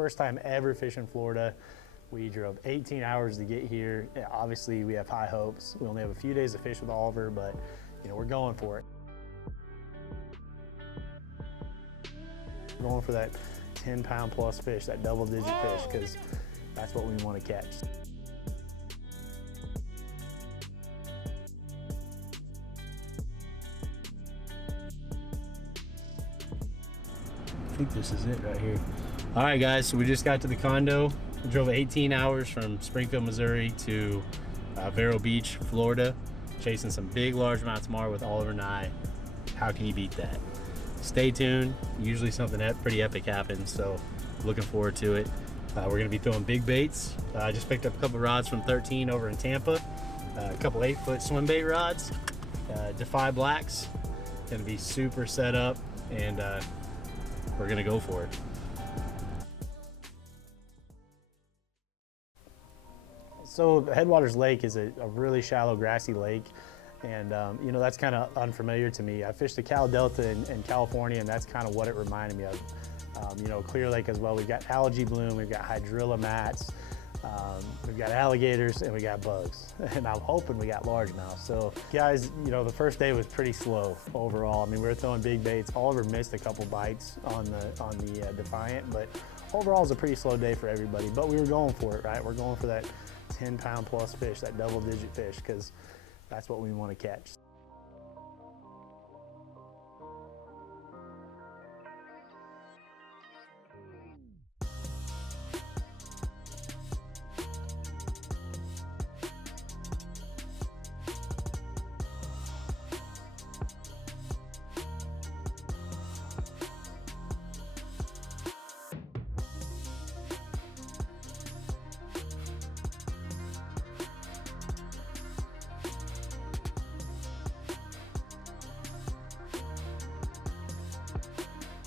first time ever fishing Florida. We drove 18 hours to get here. Obviously, we have high hopes. We only have a few days to fish with Oliver, but we're going for it. We're going for that 10-pound plus fish, that double-digit fish, because that's what we want to catch. I think this is it right here. All right, guys, so we just got to the condo. We drove 18 hours from Springfield, Missouri to Vero Beach, Florida, chasing some big largemouth tomorrow with Oliver and I. How can you beat that? Stay tuned. Usually something pretty epic happens, so looking forward to it. We're gonna be throwing big baits. I just picked up a couple rods from 13 over in Tampa, a couple 8-foot swim bait rods, Defy Blacks. Gonna be super set up, and we're gonna go for it. So Headwaters Lake is a really shallow grassy lake, and that's kind of unfamiliar to me. I fished the Cal Delta in California, and that's kind of what it reminded me of. Clear Lake as well. We've got algae bloom, we've got hydrilla mats, we've got alligators, and we got bugs. And I'm hoping we got largemouth. So guys, the first day was pretty slow overall. I mean, we were throwing big baits. Oliver missed a couple bites on the Defiant, but overall it was a pretty slow day for everybody. But we were going for it, right? We're going for that 10-pound plus fish, that double-digit fish, because that's what we want to catch.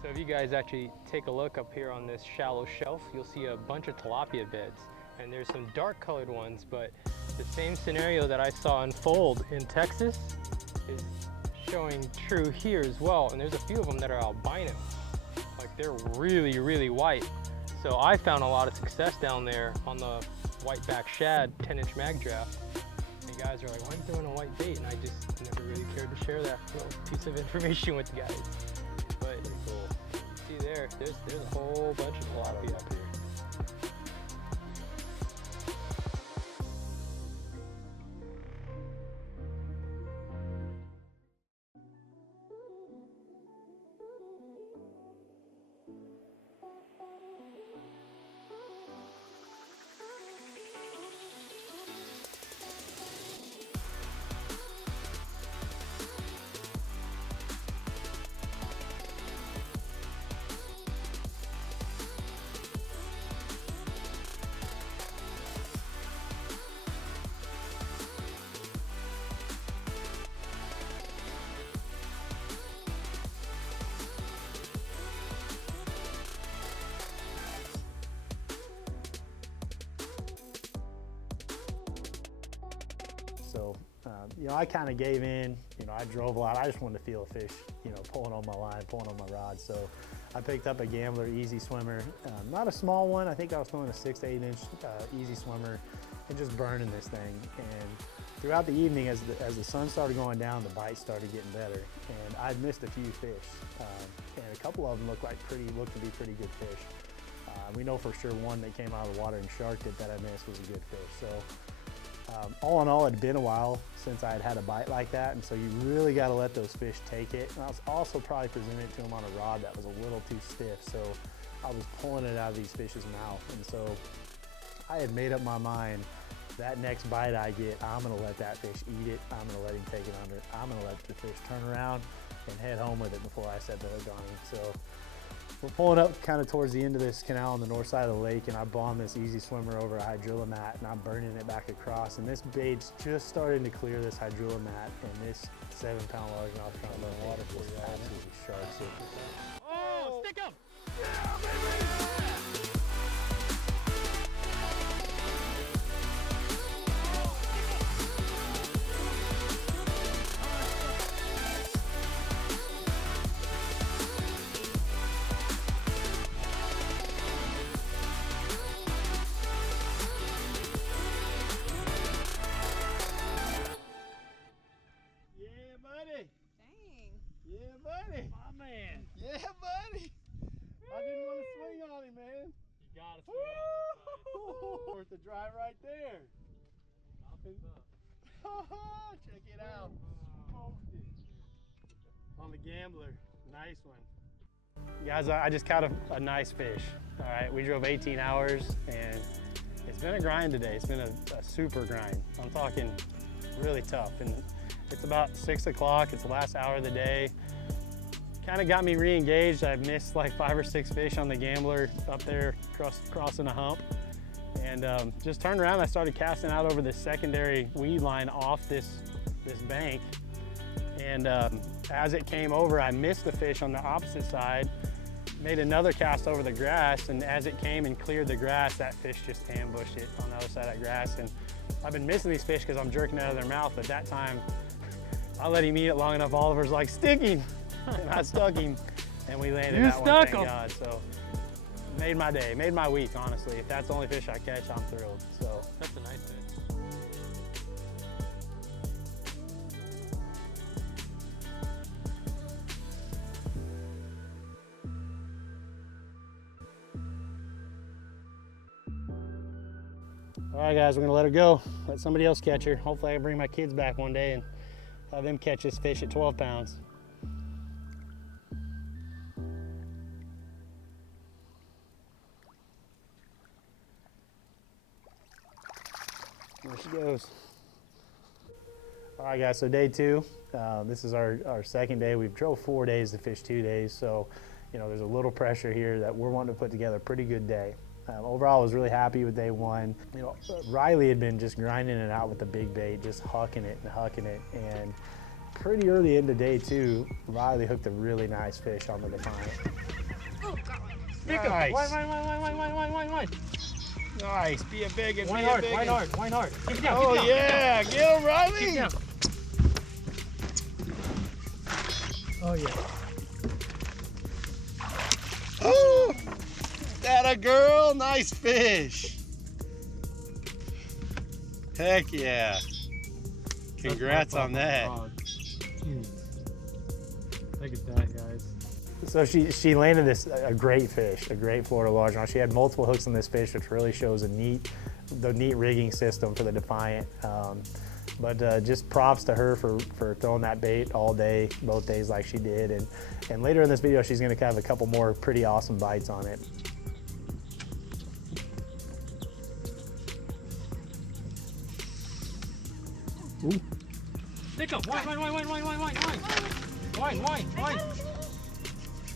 So if you guys actually take a look up here on this shallow shelf, you'll see a bunch of tilapia beds, and there's some dark colored ones, but the same scenario that I saw unfold in Texas is showing true here as well. And there's a few of them that are albino, like they're really, really white. So I found a lot of success down there on the whiteback shad 10-inch mag draft. And guys are like, why are you throwing a white bait? And I just never really cared to share that little piece of information with you guys. But pretty cool. You see there's a whole bunch of tilapia up here. So, I kind of gave in. I drove a lot. I just wanted to feel a fish, pulling on my line, pulling on my rod. So I picked up a Gambler Easy Swimmer. Not a small one. I think I was throwing a 6 to 8 inch Easy Swimmer and just burning this thing. And throughout the evening, as the sun started going down, the bites started getting better. And I'd missed a few fish. And a couple of them looked to be pretty good fish. We know for sure one that came out of the water and sharked it that I missed was a good fish. So. All in all, it had been a while since I had a bite like that, and so you really got to let those fish take it. And I was also probably presenting it to them on a rod that was a little too stiff, so I was pulling it out of these fish's mouth. And so I had made up my mind, that next bite I get, I'm going to let that fish eat it. I'm going to let him take it under. I'm going to let the fish turn around and head home with it before I set the hook on him. So we're pulling up kind of towards the end of this canal on the north side of the lake, and I bombed this Easy Swimmer over a hydrilla mat, and I'm burning it back across. And this bait's just starting to clear this hydrilla mat, and this 7-pound largemouth trying to let water for you absolutely sharks it. Oh, stick him! Yeah, baby! dry right there. Check it out. On the Gambler. Nice one. Guys, I just caught a nice fish. All right, we drove 18 hours and it's been a grind today. It's been a super grind. I'm talking really tough. And it's about 6 o'clock. It's the last hour of the day. Kind of got me re-engaged. I've missed like 5 or 6 fish on the Gambler up there crossing a hump. And just turned around, I started casting out over this secondary weed line off this bank. And as it came over, I missed the fish on the opposite side, made another cast over the grass, and as it came and cleared the grass, that fish just ambushed it on the other side of that grass. And I've been missing these fish because I'm jerking out of their mouth. At that time, I let him eat it long enough, Oliver's like, stick him. And I stuck him, and we landed that one, thank God. So, made my day, made my week, honestly. If that's the only fish I catch, I'm thrilled. So That's a nice fish. all right, guys, we're gonna let her go. Let somebody else catch her. Hopefully I can bring my kids back one day and have them catch this fish at 12 pounds. There she goes. All right, guys, so day 2. This is our second day. We've drove 4 days to fish 2 days, so there's a little pressure here that we're wanting to put together a pretty good day. Overall, I was really happy with day 1. Riley had been just grinding it out with the big bait, just hucking it, and pretty early into day 2, Riley hooked a really nice fish on the Defiant. Oh, God. Nice. Wine. Nice, be a big one. Wine hard. Keep it down, Oh yeah, get him, Riley. Keep it down. Oh yeah. Oh, that a girl, nice fish. Heck yeah. Congrats on that. Look at that, guys. So she landed a great fish, a great Florida largemouth. She had multiple hooks on this fish, which really shows the neat rigging system for the Defiant. But just props to her for throwing that bait all day, both days like she did. And later in this video, she's gonna have a couple more pretty awesome bites on it. Ooh. Pick up. Wine.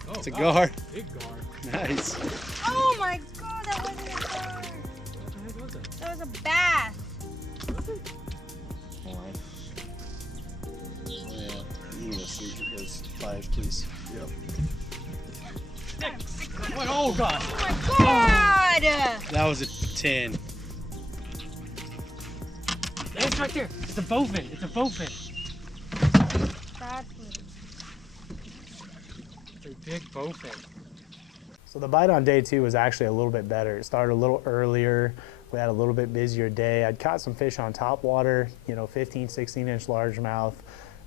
Oh, It's a guard. Big guard. Nice. Oh my God, that wasn't a guard. What the heck was that? That was a bass. Yeah, you need to see those flies, please. Yep. Oh God. Oh my God. That was a 10. It's right there. It's a bowfin. That's weird. It's a big bowfin. So the bite on day 2 was actually a little bit better. It started a little earlier. We had a little bit busier day. I'd caught some fish on Topwater, 15, 16 inch largemouth.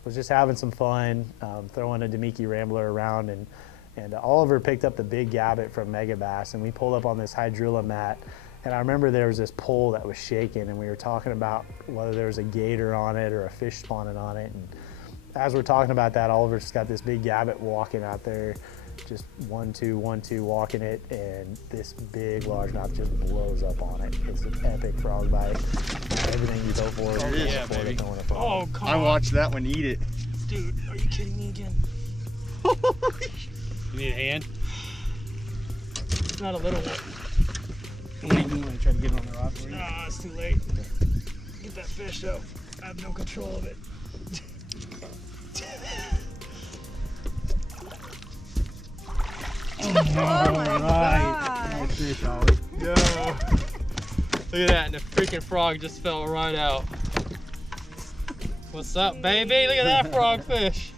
Was just having some fun, throwing a Demiki Rambler around, and Oliver picked up the big gabbit from Mega Bass, and we pulled up on this hydrilla mat. And I remember there was this pole that was shaking, and we were talking about whether there was a gator on it or a fish spawning on it. And as we're talking about that, Oliver's just got this big gabbit walking out there, just 1-2, 1-2 walking it, and this big largemouth just blows up on it. It's an epic frog bite. Everything you go for. There it is, yeah, baby. Oh, come on. I watched that one eat it. Dude, are you kidding me again? You need a hand? It's not a little one. What are you doing? Try to get it on the rod for you? Ah, it's too late. Get that fish out. I have no control of it. Oh my God. Nice fish, Ollie. Yo. Look at that, and the freaking frog just fell right out. What's up, baby? Look at that frogfish.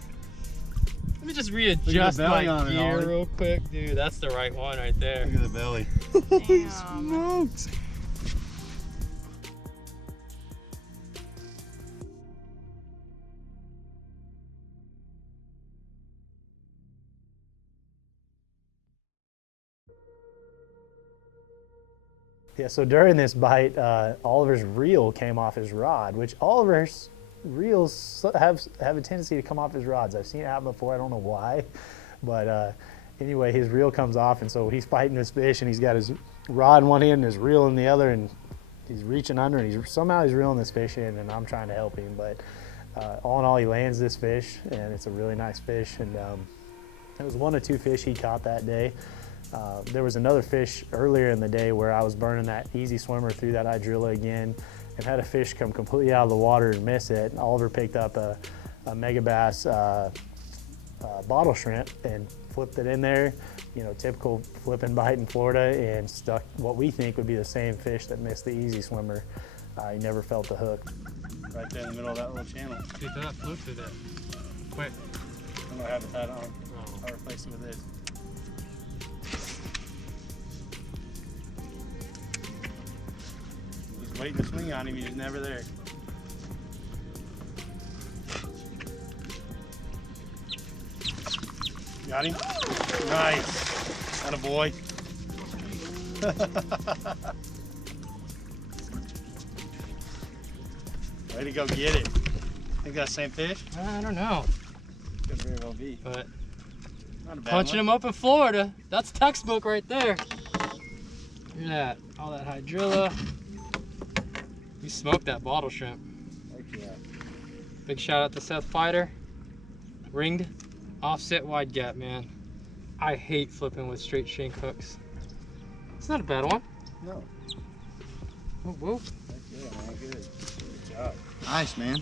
Let me just readjust my gear real quick. Dude, that's the right one right there. Look at the belly. Damn. Smokes. Yeah, so during this bite, Oliver's reel came off his rod, which Oliver's reels have a tendency to come off his rods. I've seen it happen before. I don't know why, but anyway, his reel comes off, and so he's fighting this fish, and he's got his rod in one hand and his reel in the other, and he's reaching under, and somehow he's reeling this fish in, and I'm trying to help him. But all in all, he lands this fish, and it's a really nice fish. And it was one of two fish he caught that day. There was another fish earlier in the day where I was burning that easy swimmer through that hydrilla again, and had a fish come completely out of the water and miss it. Oliver picked up a mega bass bottle shrimp and flipped it in there, you know, typical flip and bite in Florida, and stuck what we think would be the same fish that missed the easy swimmer. He never felt the hook. Right there in the middle of that little channel. Dude, that flew through that. Quick. I'm gonna have it tied on. Oh. I'll replace it with this. He's waiting to swing on him, he's just never there. Got him? Nice. Atta boy. Way to go get it. Think that's the same fish? I don't know, Could very well be. but Not a bad punching one. them up in Florida, that's textbook right there. Look at that, all that hydrilla. We smoked that bottle shrimp. Heck yeah. Big shout out to Seth Fighter. Ringed offset wide gap, man. I hate flipping with straight shank hooks. It's not a bad one. No. Whoa, whoa. Heck yeah, man. Good. Good job. Nice, man.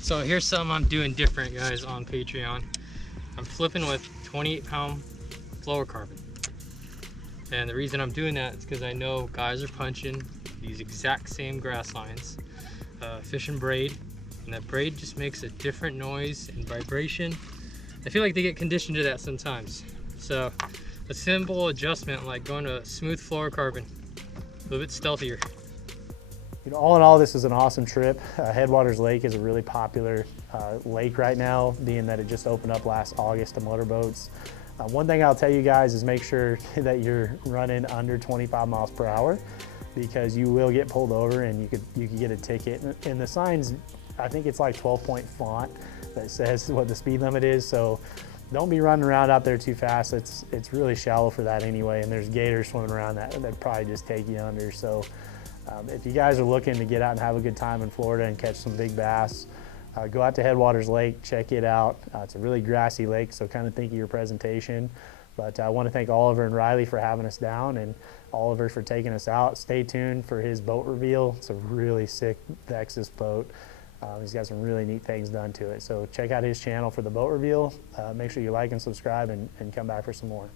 So here's something I'm doing different, guys, on Patreon. I'm flipping with 28-pound fluorocarbon. And the reason I'm doing that is because I know guys are punching these exact same grass lines, fishing braid, and that braid just makes a different noise and vibration. I feel like they get conditioned to that sometimes. So a simple adjustment like going to smooth fluorocarbon, a little bit stealthier. You know, all in all, this is an awesome trip. Headwaters Lake is a really popular lake right now, being that it just opened up last August to motorboats. One thing I'll tell you guys is make sure that you're running under 25 miles per hour, because you will get pulled over and you could get a ticket. And the signs, I think it's like 12-point font that says what the speed limit is. So don't be running around out there too fast. It's really shallow for that anyway, and there's gators swimming around that probably just take you under. So if you guys are looking to get out and have a good time in Florida and catch some big bass, go out to Headwaters Lake, check it out. It's a really grassy lake, so kind of think of your presentation. But I want to thank Oliver and Riley for having us down, and Oliver for taking us out. Stay tuned for his boat reveal. It's a really sick Vexus boat. He's got some really neat things done to it. So check out his channel for the boat reveal. Make sure you like and subscribe, and come back for some more.